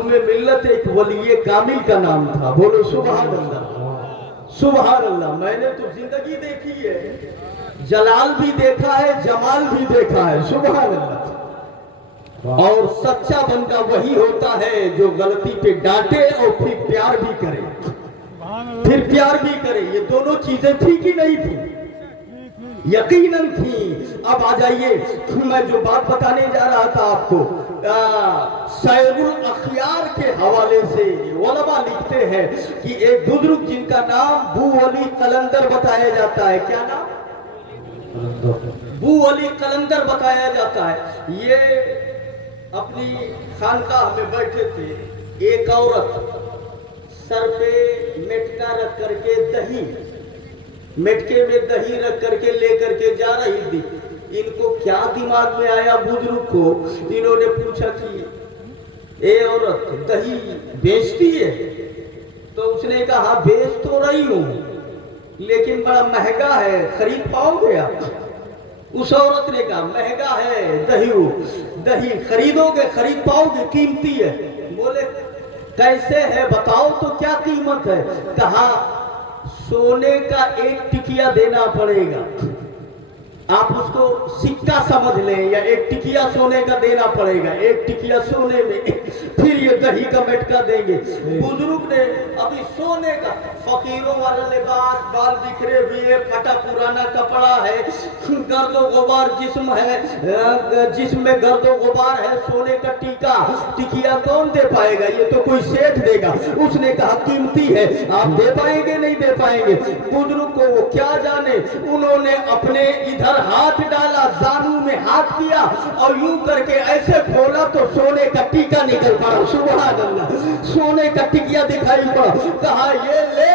मासूम मिल्लत एक वली कामिल का नाम था। बोलो सुभान अल्लाह, सुभान अल्लाह। मैंने तो जिंदगी देखी है, जलाल भी देखा है, जमाल भी देखा है। सुभान अल्लाह। और सच्चा बंदा वही होता है जो गलती पे डांटे और फिर प्यार भी करे, फिर प्यार भी करे। ये दोनों चीजें थी कि नहीं थी? यकीनन थी। अब आ जाइए, मैं जो बात बताने जा रहा था आपको, सैरुल अखियार के हवाले से उलमा लिखते हैं कि एक बुजुर्ग जिनका नाम बू अली कलंदर बताया जाता है। क्या नाम? बू अली कलंदर बताया जाता है। ये अपनी खानकाह में बैठे थे। एक औरत सर पे मेटका रख करके दही, मेटके में दही रख करके लेकर के जा रही थी। इनको क्या दिमाग में आया बुजुर्ग को, इन्होंने पूछा कि ए औरत, दही बेचती है? तो उसने कहा बेच तो रही हूं, लेकिन बड़ा महंगा है, खरीद पाओगे आप? उस औरत ने कहा महंगा है दही, दही खरीदोगे, खरीद पाओगे, कीमती है। बोले कैसे है बताओ तो, क्या कीमत है? कहा सोने का एक टिकिया देना पड़ेगा। आप उसको सिक्का समझ लें, या एक टिकिया सोने का देना पड़ेगा, एक टिकिया सोने में, फिर ये दही का मटका देंगे। बुजुर्ग ने अभी सोने का, फकीरों वाला लिबास, बाल बिखरे हुए, फटा पुराना कपड़ा है, गर्दो गुबार जिस्म है, जिस्म में गर्दो गुबार है, सोने का टीका, टिकिया कौन दे पाएगा? ये तो कोई सेठ देगा। उसने कहा कीमती है, आप दे पाएंगे? नहीं दे पाएंगे। बुजुर्ग को वो क्या जाने, उन्होंने अपने इधर हाथ डाला, जानू में हाथ किया और यूं करके ऐसे खोला तो सोने का टीका निकल पड़ा। सुभान अल्लाह, सोने का टिकिया दिखाई पड़ा। कहा ये ले,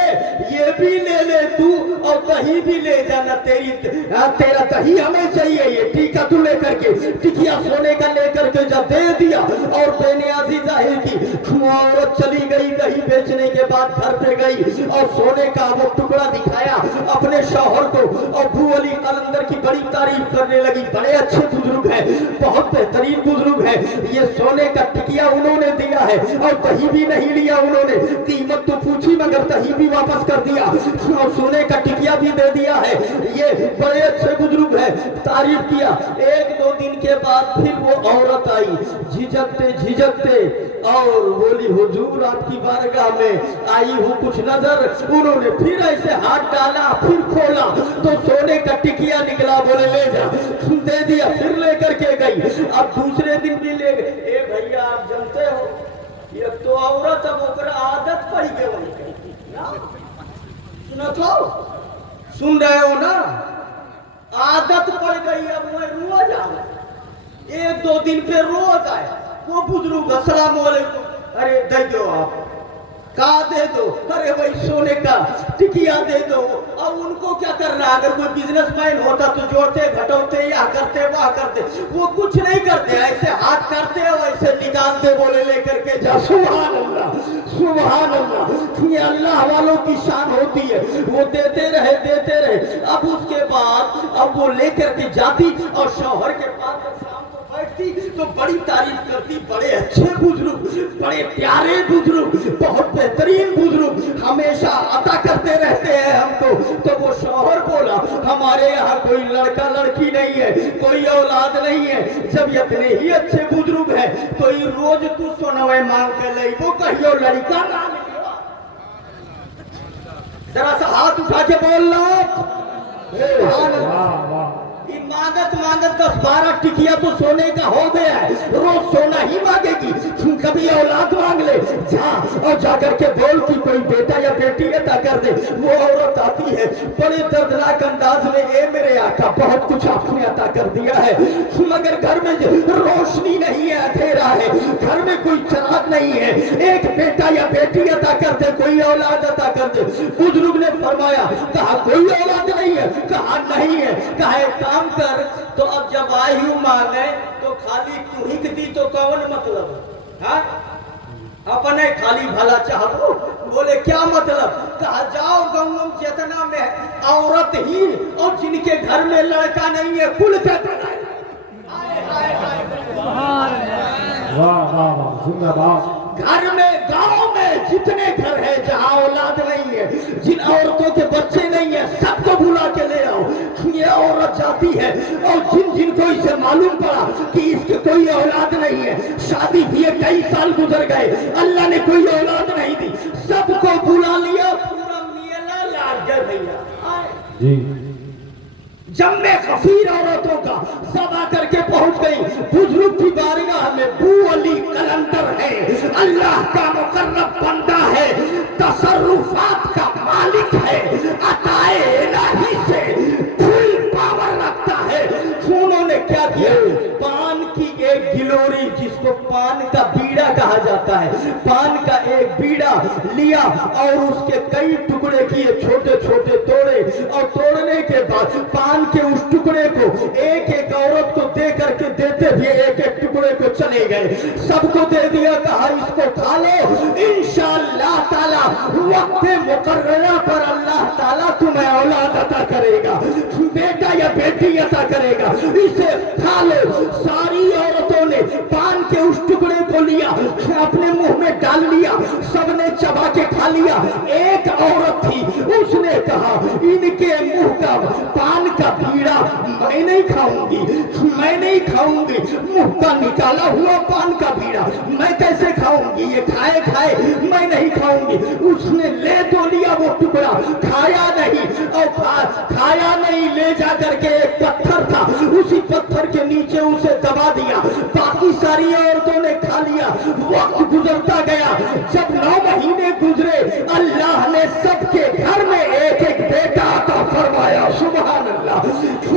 ये भी ले ले तू, और दही भी ले जाना, तेरा दही हमें चाहिए, ये टीका तू लेकर के, टिकिया सोने का लेकर के जब दे दिया और बेनियाजी जाहिर की, औरत चली गई। दही बेचने के बाद घर पे गई और सोने का वो टुकड़ा दिखाया अपने शौहर को, और बू अली कलंदर की बड़ी तारीफ करने लगी। बड़े अच्छे बुजुर्ग हैं, बहुत बेहतरीन बुजुर्ग हैं। ये सोने का टिकिया उन्होंने दिया है और दही भी नहीं लिया उन्होंने, कीमत तो पूछी मगर दही भी वापस कर दिया और सोने का टिकिया भी दे दिया है। ये बड़े अच्छे बुजुर्ग हैं, तारीफ किया। एक दो दिन के बाद फिर वो औरत आई, झिझकते झिझकते, और बोली हुजूर आपकी बारगाह में आई हूँ, कुछ नजर। उन्होंने फिर ऐसे हाथ डाला, फिर खोला तो सोने का टिकिया निकला। बोले ले जा, दे दिया, फिर लेकर के गई। अब दूसरे दिन भी ले गए। ए भैया आप जानते हो, ये तो औरत अब ओकरा आदत पड़ गई, सुना तो सुन रहे हो ना, आदत पड़ गई। अब मैं रोज आऊं, एक दो दिन पे रोज आया वो बुजुर्ग, अस्सलाम वालेकुम, अरे दे दो आप, का दे दो, अरे भाई सोने का टिकिया दे दो। अब उनको क्या करना, अगर कोई बिजनेसमैन होता तो जोड़ते घटोते, या करते वह करते, वो कुछ नहीं करते, ऐसे हाथ करते वैसे निकालते, बोले लेकर के जा। सुभान अल्लाह, सुभान अल्लाह। ये अल्लाह वालों की शान होती है, वो देते रहे देते रहे। अब उसके बाद अब वो लेकर के जाती और शौहर के पास बैठती तो बड़ी तारीफ करती, बड़े अच्छे बुजुर्ग, बड़े प्यारे बुजुर्ग, बहुत बेहतरीन बुजुर्ग, हमेशा अता करते रहते हैं हमको। तो वो शौहर बोला हमारे यहाँ कोई लड़का लड़की नहीं है, कोई औलाद नहीं है, जब इतने ही अच्छे बुजुर्ग हैं तो ये रोज तू सोनवे मांग के ले, वो कहियो लड़का ना मिलेगा। जरा सा हाथ उठा के बोल लो मांगत मांगत 10-12 टिकिया तो सोने का हो गया है, रोज सोना ही मांगेगी। कभी औलाद मांग ले जा, और जाकर के बोल कि कोई बेटा या बेटी अता कर दे। वो औरत आती है बड़े दर्दनाक अंदाज में, ए मेरे आका बहुत कुछ आपने अता कर दिया है, मगर घर में रोशनी नहीं है, अंधेरा है, घर में कोई चिराग नहीं है, एक बेटा या बेटी अता कर दे, कोई औलाद अता कर दे। बुजुर्ग ने फरमाया, कहा कोई औलाद नहीं है? कहा नहीं है। कहा एक काम कर, तो अब जब आई हूं मांगे तो खाली तू ही दी तो कौन मतलब, हाँ अपने खाली भला चाहो। बोले क्या मतलब? कहा जाओ गंगम चेतना में औरत ही और जिनके घर में लड़का नहीं है कुल चेतना है। वाह वाह वाह, जिंदाबाद। گھر میں گاؤں میں جتنے گھر ہیں جہاں اولاد نہیں ہے، جن عورتوں کے بچے نہیں ہیں، سب کو بلا کے لے آؤ. یہ عورت جاتی ہے اور جن کو اسے معلوم پڑا کہ اس کے کوئی اولاد نہیں ہے، شادی کیے کئی سال گزر گئے، اللہ نے کوئی اولاد نہیں دی، سب کو بلا لیا، پورا میلہ لاگ گیا بھیا. جی جمع غفیر عورتوں کا سب آ کر کے پہنچ گئی. بزرگ کی بارگاہ میں بو علی قلندر ہے، اللہ کا مقرب بندہ ہے، تصرفات کا مالک ہے، عطائے الہی سے فل پاور رکھتا ہے. انہوں نے کیا کیا؟ پان کی ایک گلوری، جس کو پان کا بیڑا کہا جاتا ہے، پان کا ایک بیڑا لیا اور اس کے کئی ٹکڑے کیے، چھوٹے چھوٹے توڑے، اور توڑنے کے بعد پان کے اس ٹکڑے کو ایک ایک عورت کو دے کر کے دیتے ہوئے ایک ایک ٹکڑے کو چلے گئے. سب کو دے دیا، کہا اس کو کھا لو، انشاءاللہ تعالی وقت مقررہ پر اللہ تعالیٰ تمہیں اولاد عطا کرے گا، بیٹا یا بیٹی عطا کرے گا، اسے کھا لو. ساری عورتوں نے پان کے اس ٹکڑے کو لیا، اپنے منہ میں ڈال لیا، سب نے چبا کے کھا لیا. ایک عورت تھی، اس نے کہا ان کے منہ کا پان کا بیڑا میں نہیں کھاؤں گی، میں نہیں کھاؤں گی، منہ کا نکالا ہوا پان کا بیڑا میں کیسے کھاؤں گی، یہ کھائے کھائے میں نہیں کھاؤں گی. اس نے لے تو لیا وہ ٹکڑا، کھایا نہیں، اور کھایا نہیں، لے جا کر کے ایک پتھر تھا، اسی پتھر کے نیچے اسے دبا دیا. باقی ساری عورتوں نے کھا لیا. وقت گزرتا گیا، جب 9 مہینے گزرے، اللہ نے سب کے گھر میں ایک ایک بیٹا عطا فرمایا. سبحان اللہ،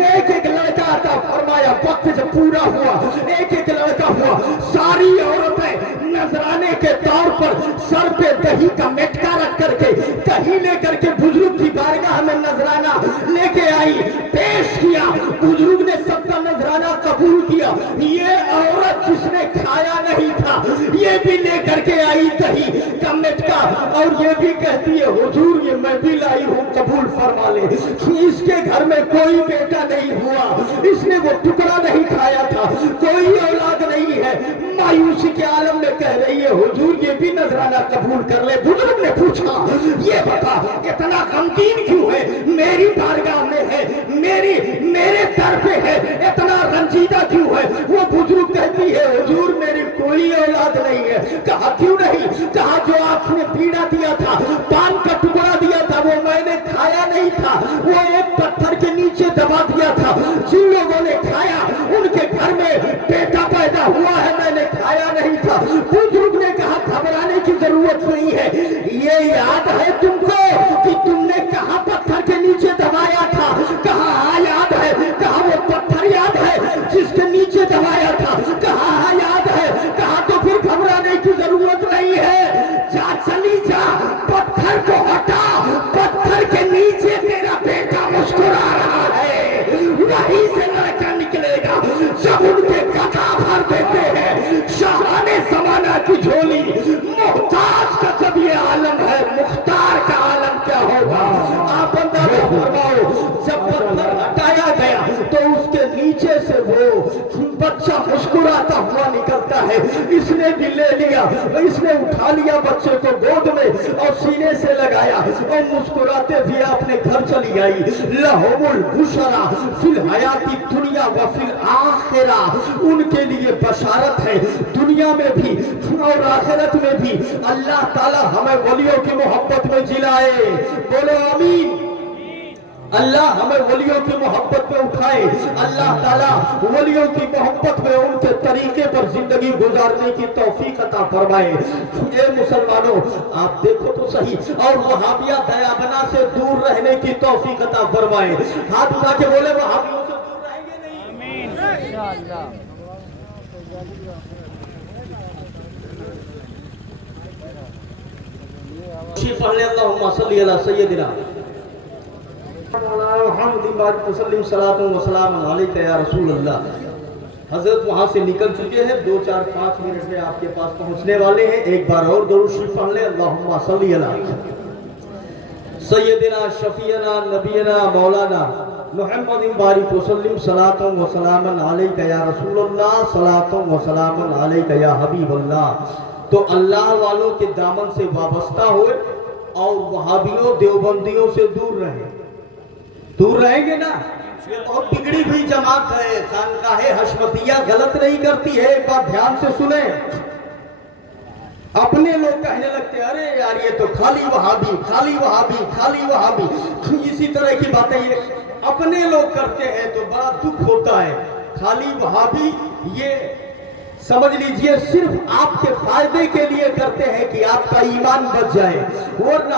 ایک ایک لڑکا عطا فرمایا. وقت جب پورا ہوا، ایک ایک لڑکا ہوا. ساری عورتیں نذرانے کے طور پر سر پہ دہی کا مٹکا رکھ کر کے کہیں لے کر کے بزرگ کی بارگاہ میں نذرانہ لے کے آئی، پیش کیا. بزرگ نے سب کا نذرانہ قبول کیا. یہ عورت جس نے کھایا نہیں تھا، یہ بھی لے کر کے آئی دہی کا مٹکا، اور یہ بھی کہتی ہے حضور یہ میں بھی لائی ہوں، قبول فرما لے. اس کے گھر میں کوئی بیٹا نہیں ہوا، اس نے وہ ٹکڑا نہیں کھایا تھا، کوئی اولاد نہیں ہے. مایوسی کے عالم میں کہہ رہی ہے حضور یہ بھی نذرانہ قبول کر لے. بزرگ نے پوچھا یہ بتا اتنا غمگین کیوں ہے، میری بارگاہ میں ہے، میرے در پہ ہے، اتنا رنجیدہ کیوں ہے؟ وہ بزرگ کہتی ہے حضور میری کوئی اولاد نہیں ہے. کہا کیوں نہیں؟ کہا جو آپ نے بیڑا دیا تھا، پان کا ٹکڑا دیا تھا، وہ میں نے کھایا نہیں تھا، وہ ایک پتھر کے نیچے دبا دیا تھا. جن لوگوں نے کھایا ان کے گھر میں بیٹا پیدا ہوا ہے، میں نے کھایا نہیں تھا. بزرگ نے کہا گھبرانے کی ضرورت نہیں ہے، یہ یاد ہے تم کو کہ تم نے کہاں پتھر کے نیچے دبایا تھا؟ کہا ہاں یاد ہے. کہا وہ پتھر یاد ہے جس کے نیچے دبایا تھا؟ کہا ہاں یاد ہے. کہا تو پھر گھبرانے کی ضرورت نہیں ہے، جا چلی جا، پتھر کو ہٹا، پتھر کے نیچے تیرا بیٹا مسکرا رہا ہے، وہیں سے لڑکا نکلے گا. جب ان کے گدا بھر دیتے ہیں شاہانِ زمانہ کی جھولی، محتاج کا جب یہ عالم ہے، مختار کا عالم کیا ہوگا؟ آپ اندازہ فرماؤ. جب پتھر ہٹایا گیا تو اس کے نیچے سے وہ بچہ مسکراتا ہوا نکلتا ہے. اس نے بھی لے لیا، اس نے اٹھا لیا بچے کو گود میں اور سینے سے لگایا اور مسکراتے ہوئے اپنے گھر چلی آئی. لہم البشرا فی الحیات الدنیا و فی الآخرہ، ان کے لیے بشارت ہے دنیا میں بھی اور آخرت میں بھی. اللہ تعالی ہمیں ولیوں کی محبت میں جلائے، بولو آمین. اللہ ہمیں ولیوں کی محبت میں اٹھائے، اللہ تعالیٰ ولیوں کی محبت میں ان کے طریقے پر زندگی گزارنے کی توفیق عطا فرمائے. اے مسلمانوں آپ دیکھو تو صحیح، اور وہابیہ دیابنا سے دور رہنے کی توفیق عطا فرمائے. ہاتھ اٹھا کے بولے وہابیوں سے دور رہیں گے نہیں؟ آمین انشاءاللہ. پڑھ لے اللہم صلی علی سیدنا رسول اللہ. حضرت وہاں سے نکل چکے ہیں، 2-4-5 منٹ میں آپ کے پاس پہنچنے والے ہیں. ایک بار اور درود شریف پڑھ لیں. اللہم صلی علی سیدنا شفیعنا نبینا مولانا محمد بارک وسلم صلاۃ و سلام علیک یا رسول اللہ، صلاۃ و سلام علیک یا حبیب اللہ. तो अल्लाह वालों के दामन से वाबस्ता हुए और वहाबियों देवबंदियों से दूर रहे। दूर रहेंगे ना। ये बहुत बिगड़ी हुई जमात है। खानकाहे हशमतिया गलत नहीं करती है, एक बात ध्यान से सुने। अपने लोग कहने लगते अरे यार ये तो खाली वहाबी खाली वहाबी खाली वहाबी, इसी तरह की बातें ये अपने लोग करते हैं तो बड़ा दुख होता है। खाली वहाबी ये समझ लीजिए सिर्फ आपके फायदे के लिए करते हैं कि आपका ईमान बच जाए, वरना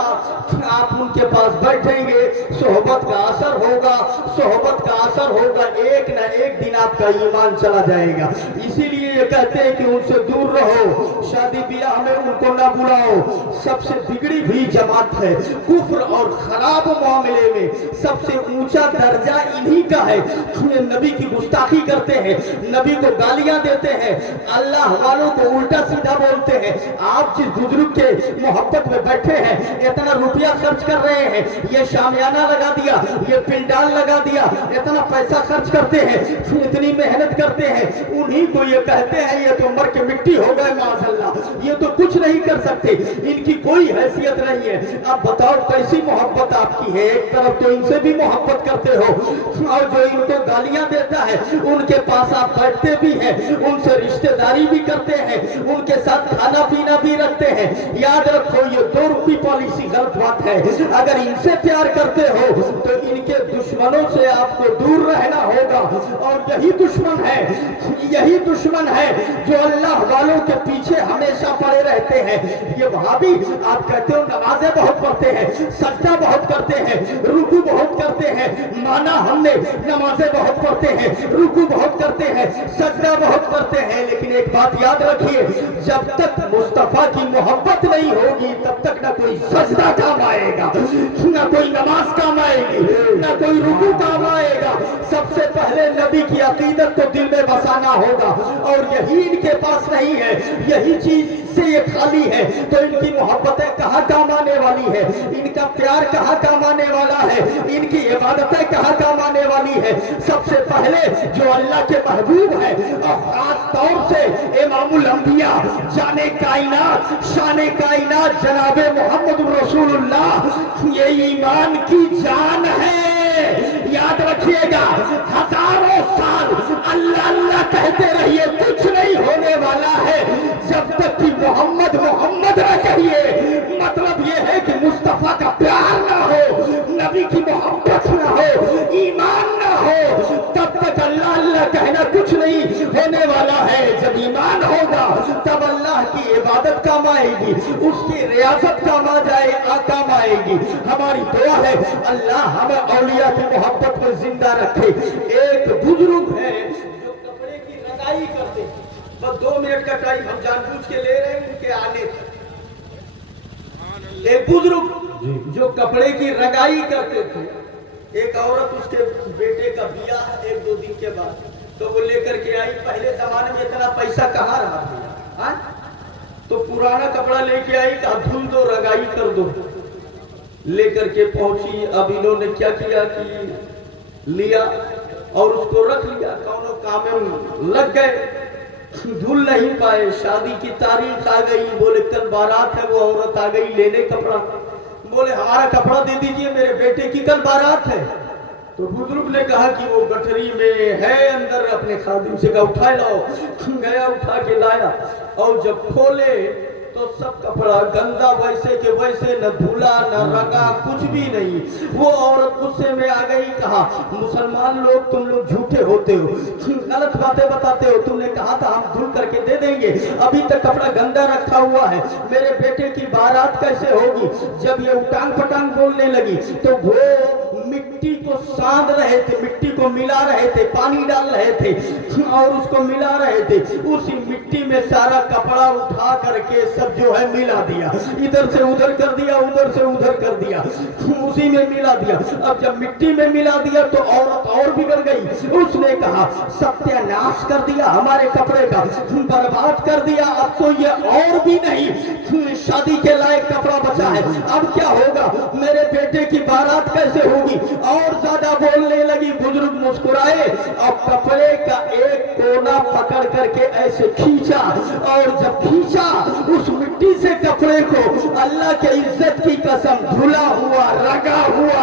आप उनके पास बैठेंगे सोहबत का असर होगा, सोहबत का असर होगा, एक न एक दिन आपका ईमान चला जाएगा। इसीलिए ये कहते हैं कि उनसे दूर रहो, शादी ब्याह में उनको ना बुलाओ। सबसे बिगड़ी हुई जमात है। कुफ्र और खराब मामले में सबसे ऊंचा दर्जा इन्हीं का है। नबी की गुस्ताखी करते हैं, नबी को गालियां देते हैं, अल्लाह वालों को उल्टा सीधा बोलते हैं। आप जिस बुजुर्ग के मोहब्बत में बैठे हैं, इतना रुपया खर्च कर रहे हैं, ये शामियाना लगा दिया, ये पिंडाल लगा दिया, इतना पैसा खर्च करते हैं, इतनी मेहनत करते हैं, उन्हीं को ये कहते हैं ये तो मर के मिट्टी हो गए माज़अल्लाह, ये तो कुछ नहीं कर सकते, इनकी कोई हैसियत नहीं है। अब बताओ कैसी मोहब्बत आपकी है। एक तरफ तो इनसे भी मोहब्बत करते हो और जो इनको गालियां देता है उनके पास आप बैठते भी हैं, उनसे रिश्तेदारी भी करते हैं, उनके साथ खाना पीना भी रखते हैं। याद रखो ये 2 रुपये पॉलिसी गलत बात है। अगर इनसे प्यार करते हो तो इनके दुश्मनों से आपको दूर रहना होगा। और यही दुश्मन है, यही दुश्मन है जो अल्लाह वालों के पीछे हमेशा पड़े रहते हैं। ये वहाबी आप कहते हो नमाजें बहुत पढ़ते हैं, सजदा बहुत करते हैं, रुकू बहुत करते हैं, माना हमने नमाजें बहुत पढ़ते हैं, रुकू बहुत करते हैं, सजदा बहुत करते हैं, लेकिन एक बात याद रखिए, जब तक मुस्तफा की मोहब्बत नहीं होगी तब तक ना कोई सजदा काम आएगा, ना कोई नमाज काम आएगी, ना कोई रुकू काम आएगा। सबसे पहले नबी की अकीदत को दिल में बसाना होगा और यही इनके पास नहीं है, यही चीज से ये खाली है। तो इनकी मोहब्बतें कहाँ काम आने वाली है, इनका प्यार कहाँ काम आने वाला है, इनकी इबादतें कहाँ काम आने वाली है। सबसे पहले जो अल्लाह के महबूब है और खास तौर से इमामुल अंबिया, जाने कायनात, शाने कायनात जनाबे मोहम्मद रसूलुल्लाह, ये ईमान की जान है। याद रखिएगा, हजारों साल अल्लाह अल्लाह कहते रहिए, कुछ नहीं होने वाला है जब तक कि मोहम्मद मोहम्मद न कहिए। मतलब ये है कि मुस्तफा का प्यार ना हो, नबी की मोहब्बत ना हो, ईमान ना हो, तब तक अल्लाह अल्लाह कहना कुछ नहीं होने वाला है। जब ईमान होगा तब अल्लाह की इबादत काम आएगी, उसकी रियासत काम आ जाए काम आएगी। हमारी दुआ है अल्लाह हमें औलिया की मोहब्बत में जिंदा रखे। एक बुजुर्ग है जो कपड़े की रंगाई करते, बस 2 मिनट का टाइम हम जानबूझ के ले रहे हैं उनके आने तक। एक बुजुर्ग जो कपड़े की रंगाई करते थे, एक औरत उसके बेटे का बियाह 1-2 दिन के बाद तो वो लेकर के आई। पहले जमाने में इतना पैसा कहाँ रहा था, तो पुराना कपड़ा लेके आई, कहा धुल दो, रंगाई कर दो, लेकर के पहुंची। अब इन्होंने क्या किया कि लिया और उसको रख लिया, कौनों काम में लग गए, धुल नहीं पाए। शादी की तारीख आ गई, बोले कल बारात है, वो औरत आ गई लेने कपड़ा, बोले हमारा कपड़ा दे दीजिए, मेरे बेटे की कल बारात है। तो बुजुर्ग ने कहा कि वो गठरी में है अंदर, अपने खादिम से कहा उठा लाओ। गया, उठा के लाया और जब खोले तो सब कपड़ा गंदा, वैसे के वैसे, न धुला न रंगा, कुछ भी नहीं। वो औरत गुस्से में आ गई, कहा मुसलमान लोग तुम लोग झूठे होते हो, गलत बातें बताते हो, तुमने कहा था हम धुल करके दे देंगे, अभी तक कपड़ा गंदा रखा हुआ है, मेरे बेटे की बारात कैसे होगी। जब ये उटांग पटांग बोलने लगी तो वो मिट्टी को साध रहे थे, मिट्टी को मिला रहे थे, पानी डाल रहे थे और उसको मिला रहे थे। उसी मिट्टी में सारा कपड़ा उठा करके सब जो है मिला दिया, इधर से उधर कर दिया, उधर से उधर कर दिया, उसी में मिला दिया। अब जब मिट्टी में मिला दिया तो औरत और बिगड़ गई। उसने कहा सत्यानाश कर दिया हमारे कपड़े का, बर्बाद कर दिया, अब तो ये और भी नहीं शादी के लायक कपड़ा बचा है, अब क्या होगा, मेरे बेटे की बारात कैसे होगी। और ज्यादा बोलने लगी। बुजुर्ग मुस्कुराए और कपड़े का एक कोना पकड़ करके ऐसे खींचा, और जब खींचा उस मिट्टी से कपड़े को, अल्लाह के इज्जत की कसम, धुला हुआ, रगा हुआ,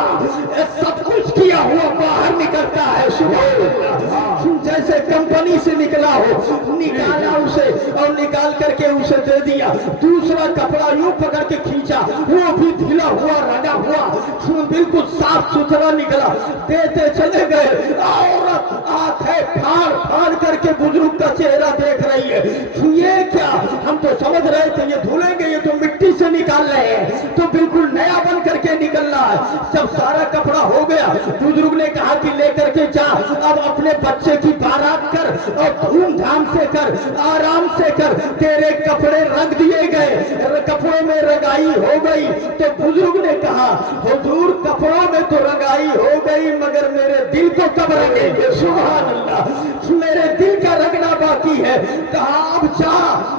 सब कुछ किया हुआ बाहर निकलता है। सुबह जैसे कंपनी से निकला हो, निकाला उसे और निकाल करके उसे दे दिया। दूसरा कपड़ा यूं पकड़ के खींचा, वो भी ढीला हुआ, रगा हुआ, बिल्कुल साफ सुथरा निकला, देते चले गए। औरत आंखें फाड़ फाड़ करके बुजुर्ग का चेहरा देख रही है। ये क्या, हम तो समझ रहे थे ये धुलेंगे, ये तो मिट्टी से निकाल रहे हैं, तो बिल्कुल नया बन करके निकल रहा है। जब सारा कपड़ा हो गया, बुजुर्ग ने कहा कि लेकर के जा, अब अपने बच्चे की बारात कर और धूमधाम से कर, आराम से कर, तेरे कपड़े रंग दिए गए। कपड़ों में रंगाई हो गई। तो बुजुर्ग ने कहा, हुजूर कपड़ों में तो रंगाई हो गई, मगर मेरे दिल को कब रंगेंगे? सुभान अल्लाह, मेरे दिल का रंगना बाकी है। कहा अब जा।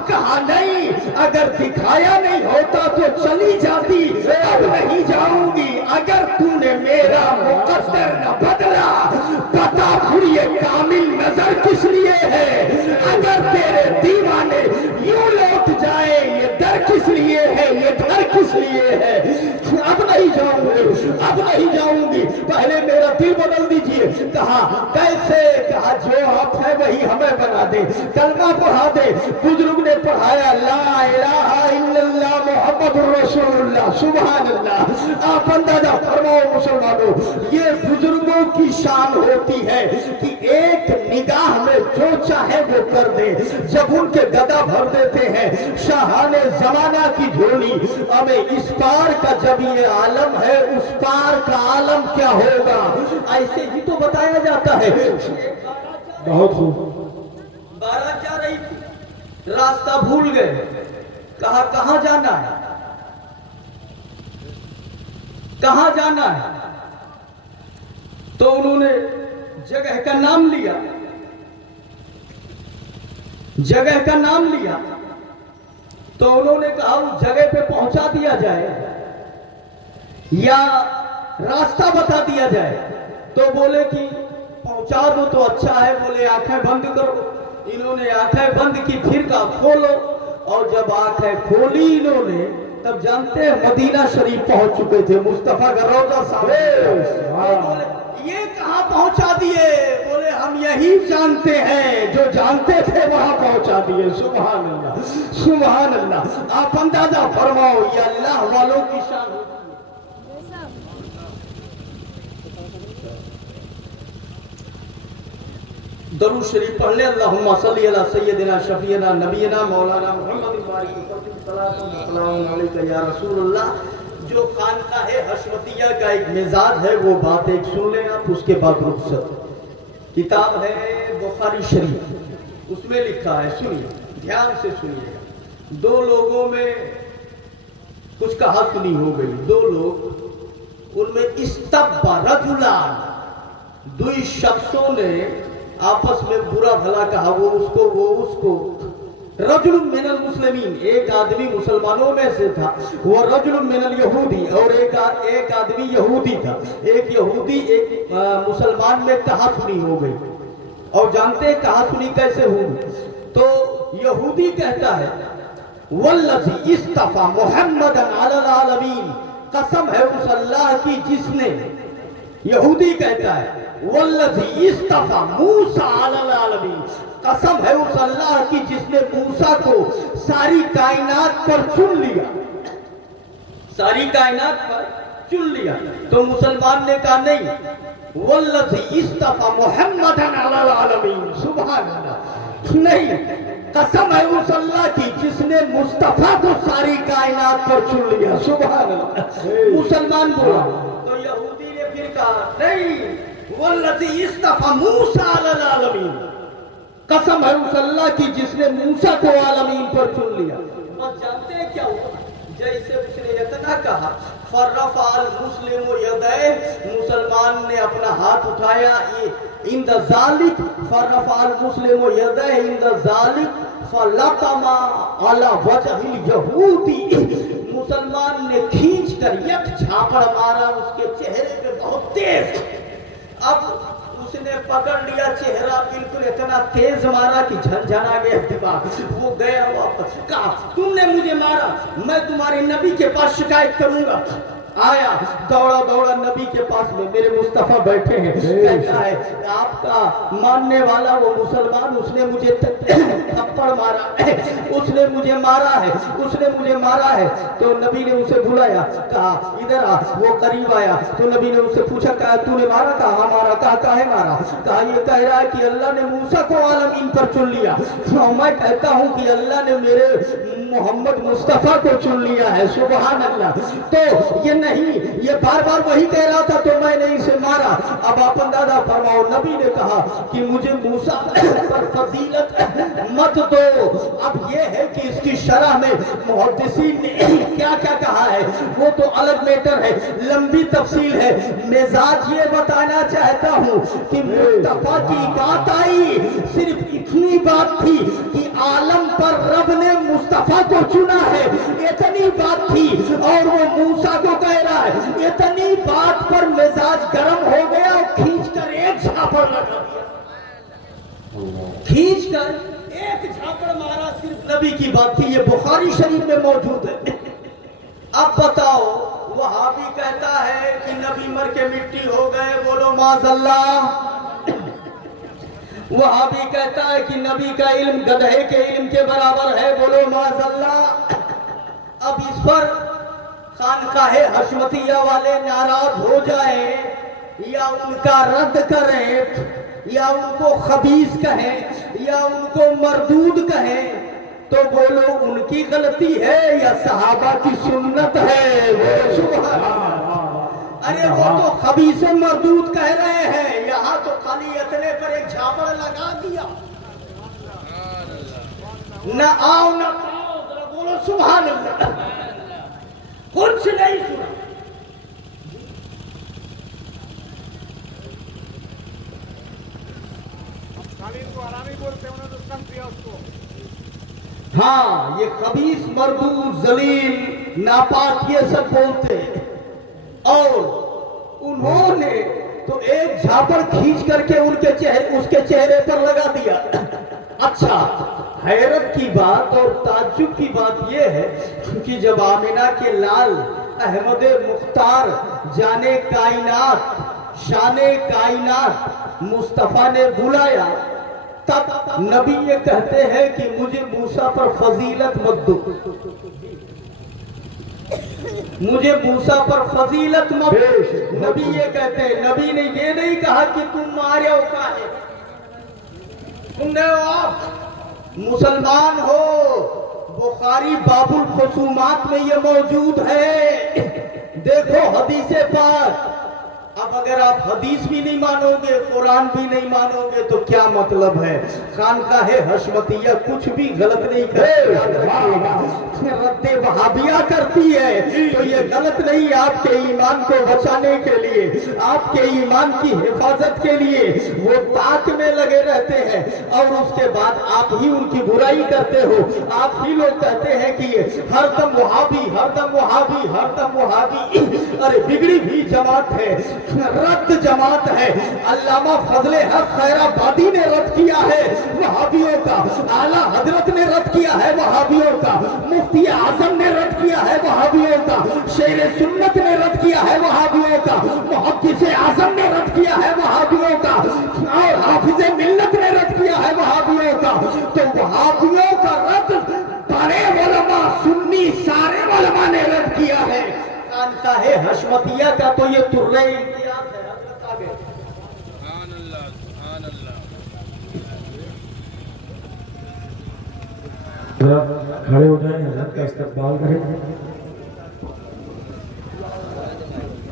कहा नहीं, अगर दिखाया नहीं होता तो चली जाती, अब नहीं जाऊंगी। अगर तूने मेरा मुकद्दर न बदला, बता फिर ये कामिल नजर किस लिए है? अगर तेरे दीवाने यूं लौट जाए, ये दर किस लिए है, ये घर किस लिए है? अब नहीं जाऊंगी, अब नहीं जाऊंगी, पहले मेरा दिल बदल दीजिए। कहा कैसे? कहा जो आप है वही हमें बना दे, कलमा पढ़ा दे। बुजुर्ग ने पढ़ाया, ला इलाहा इल्लल्लाह मुहम्मदुर रसूलुल्लाह। सुभान अल्लाह। आप अंदाजा फरमाओ मुसलमानों, ये बुजुर्गों की शान होती है कि एक निगाह में जो चाहे वो कर दे। जब उनके गदा भर देते हैं शाहाने जमाना की झोली, हमें इस पार का जब ये आलम है, उस पार का आलम क्या होगा? ऐसे ही तो बताया जाता है। बहुत खूब। बारात जा रही थी, रास्ता भूल गए। कहा कहां जाना है, कहां जाना है? तो उन्होंने जगह का नाम लिया, जगह का नाम लिया। तो उन्होंने कहा उस जगह पे पहुंचा दिया जाए या रास्ता बता दिया जाए। तो बोले कि पहुंचा दो तो अच्छा है। बोले आंखें बंद करो। इन्होंने आंखें बंद की, फिर कहा खोलो। और जब आंखें खोली इन्होंने, तब जानते हैं मदीना शरीफ पहुंच चुके थे, मुस्तफा का रौजा साहब। बोले ये कहां पहुंचा दिए? बोले हम यही जानते हैं, जो जानते थे वहां पहुंचा दिए। सुभान अल्लाह, सुभान अल्लाह। आप अंदाजा फरमाओ, ये अल्लाह वालों की शान होती है। दरूद शरीफ पढ़ ले, अल्लाहुम्मा सल्ली अला सय्यदिना शफीना नबीना मौलाना मुहम्मद या रसूलुल्लाह। जो खानका है हशमतिया का एक मिजाज है, वो बात एक सुन लें आप, उसके बाद रुखसत। किताब है बुखारी शरीफ, उसमें लिखा है, सुनिए ध्यान से सुनिएगा। दो लोगों में कुछ कहा सुनी हो गई। दो लोग, उनमें इस्तब्बा रजुलान, दो शख्सों ने आपस में बुरा भला कहा, वो उसको। रजुल मिनल मुस्लिमीन, एक आदमी मुसलमानों में से था, वो रजुल मिनल यहूदी, और एक आदमी यहूदी था। एक यहूदी एक मुसलमान में कहा सुनी हो गई। और जानते हैं कहा सुनी कैसे हुई? तो यहूदी कहता है, वल्लज़ी इस्तफा मुहम्मदन अलल आलमीन, कसम है उस अल्लाह की जिसने, यहूदी कहता है वल्लज़ी इस्तफा मूसा अलल आलमीन, कसम है उस अल्लाह की जिसने मूसा को सारी कायनात पर चुन लिया, सारी कायनात पर चुन लिया। तो मुसलमान ने कहा नहीं, वल्लज़ी इस्तफा मुहम्मदन अलल आलमीन। सुभान अल्लाह, नहीं, कसम है उस अल्लाह की जिसने मुस्तफा को सारी कायनात पर चुन लिया। सुभान अल्लाह। मुसलमान बोला। तो यहूदी ने फिर कहा नहीं, वल्लज़ी इस्तफा मूसा अलल आलमीन, कसम है उस अल्लाह की जिसने मूसा को आलमीन पर चुन लिया। बस जानते हैं क्या हुआ? जैसे उसने इतना कहा, फर्रफ़अल मुस्लिमु यदैहि, मुसलमान ने अपना हाथ उठाया। ये इंद ज़ालिक, फर्रफ़अल मुस्लिमु यदैहि इंद ज़ालिक फलतमा अला वजहिल यहूदी, मुसलमान ने खींच कर एक झापड़ मारा उसके चेहरे पे बहुत तेज। अब उसने पकड़ लिया, चेहरा बिल्कुल इतना तेज मारा कि झनझना गया दिमाग। वो गया वापस, कहा तुमने मुझे मारा, मैं तुम्हारे नबी के पास शिकायत करूंगा। आया दौड़ा दौड़ा नबी के पास में, मेरे मुस्तफा बैठे हैं, कहता है आपका मानने वाला वो मुसलमान, उसने मुझे थप्पड़ मारा, उसने मुझे मारा है, उसने मुझे मारा है। तो नबी ने उसे बुलाया, कहा इधर आ। वो करीब आया तो नबी ने उससे पूछा, कहा तूने मारा? कहा हाँ मारा। कहा काहे मारा? कहा ये कह रहा है कि अल्लाह ने मूसा को आलमीन पर चुन लिया। मैं कहता हूँ कि अल्लाह ने मेरे मोहम्मद मुस्तफा को चुन लिया है। सुभान अल्लाह। तो ये नहीं, ये बार बार वही कह रहा था तो मैंने इसे मारा। अब आप अंदाजा फरमाओ, नबी ने कहा कि मुझे मूसा पर फजीलत मत दो। अब ये है कि इसकी शरह में मुहद्दिसीन ने क्या क्या कहा है वो तो अलग मैटर है, लंबी तफसील है। मिजाज ये बताना चाहता हूँ कि मुस्तफा की बात आई, सिर्फ इतनी बात थी कि आलम पर रब ने मुस्तफा को चुना है, इतनी बात थी। और वो मूसा को कह रहा है, इतनी बात पर मिजाज गर्म हो गया और खींचकर एक झापड़ लगा दिया, खींचकर एक झापड़ मारा। सिर्फ नबी की बात थी, ये बुखारी शरीफ में मौजूद है। अब बताओ, वहाबी कहता है कि नबी मर के मिट्टी हो गए, बोलो माज़अल्लाह। वहाबी कहता है कि नबी का इल्म गधे के इल्म के बराबर है, बोलो माज़अल्लाह। अब इस पर खानकाहे हशमतिया वाले नाराज हो जाए या उनका रद्द करें या उनको खबीस कहें या उनको मरदूद कहें, तो बोलो उनकी गलती है या सहाबा की सुन्नत है? बोलो सुभान अल्लाह। अरे वो तो खबीस मरदूद कह रहे हैं, यहाँ तो खाली इतने पर एक झापड़ लगा दिया, न आओ न पाओ। जरा बोलो सुभान अल्लाह। कुछ नहीं सुना। हाँ, ये खबीस मरदूद जलील नापाक ये सब बोलते हैं, और उन्होंने तो एक झापड़ खींच करके उसके चेहरे पर लगा दिया। अच्छा, हैरत की बात और ताज्जुब की बात यह है कि जब आमिना के लाल अहमद मुख्तार जाने कायनात शाने कायनात मुस्तफा ने बुलाया, तब नबी ये कहते हैं कि मुझे मूसा पर फजीलत मत दो, मुझे मूसा पर फजीलत मत। नबी ये कहते हैं, नबी ने ये नहीं कहा कि तुम मारे हो, का है सुन रहे हो आप, मुसलमान हो। बुखारी बाबुल खुसूमात में ये मौजूद है, देखो हदीसे पाक। अब अगर आप हदीस भी नहीं मानोगे, कुरान भी नहीं मानोगे, तो क्या मतलब है? खानकाहे हशमतिया कुछ भी गलत नहीं करती, रद्दे वहाबिया करती है, तो ये गलत नहीं। आपके ईमान को बचाने के लिए, आपके ईमान की हिफाजत के लिए वो ताक में लगे रहते हैं, और उसके बाद आप ही उनकी बुराई करते हो। आप ही लोग कहते हैं कि ये हरदम वहाबी, हरदम वहाबी, हरदम वहाबी। अरे बिगड़ी भी जमात है, रद्द जमात है। अल्लामा फजले हक खैराबादी ने रद्द किया है वहाबियों का, आला हजरत ने रद्द किया है वहाबियों का, मुफ्ती आजम ने रद्द किया है वहाबियों का, शेर सुन्नत ने रद्द किया है वहाबियों का, मुहद्दिस आजम ने रद्द किया है वहाबियों का, और हाफिज मिल्लत ने रद्द किया है वहाबियों का। तो वहाबियों का रद्द बड़े उलमा, सुन्नी सारे उलमा ने रद्द किया है। का है हशमतिया का तो ये तुर्रे इम्तियाज है। हजरत आगे सुभान अल्लाह, सुभान अल्लाह। खड़े हो जाएं, हजरत का इस्तकबाल करें।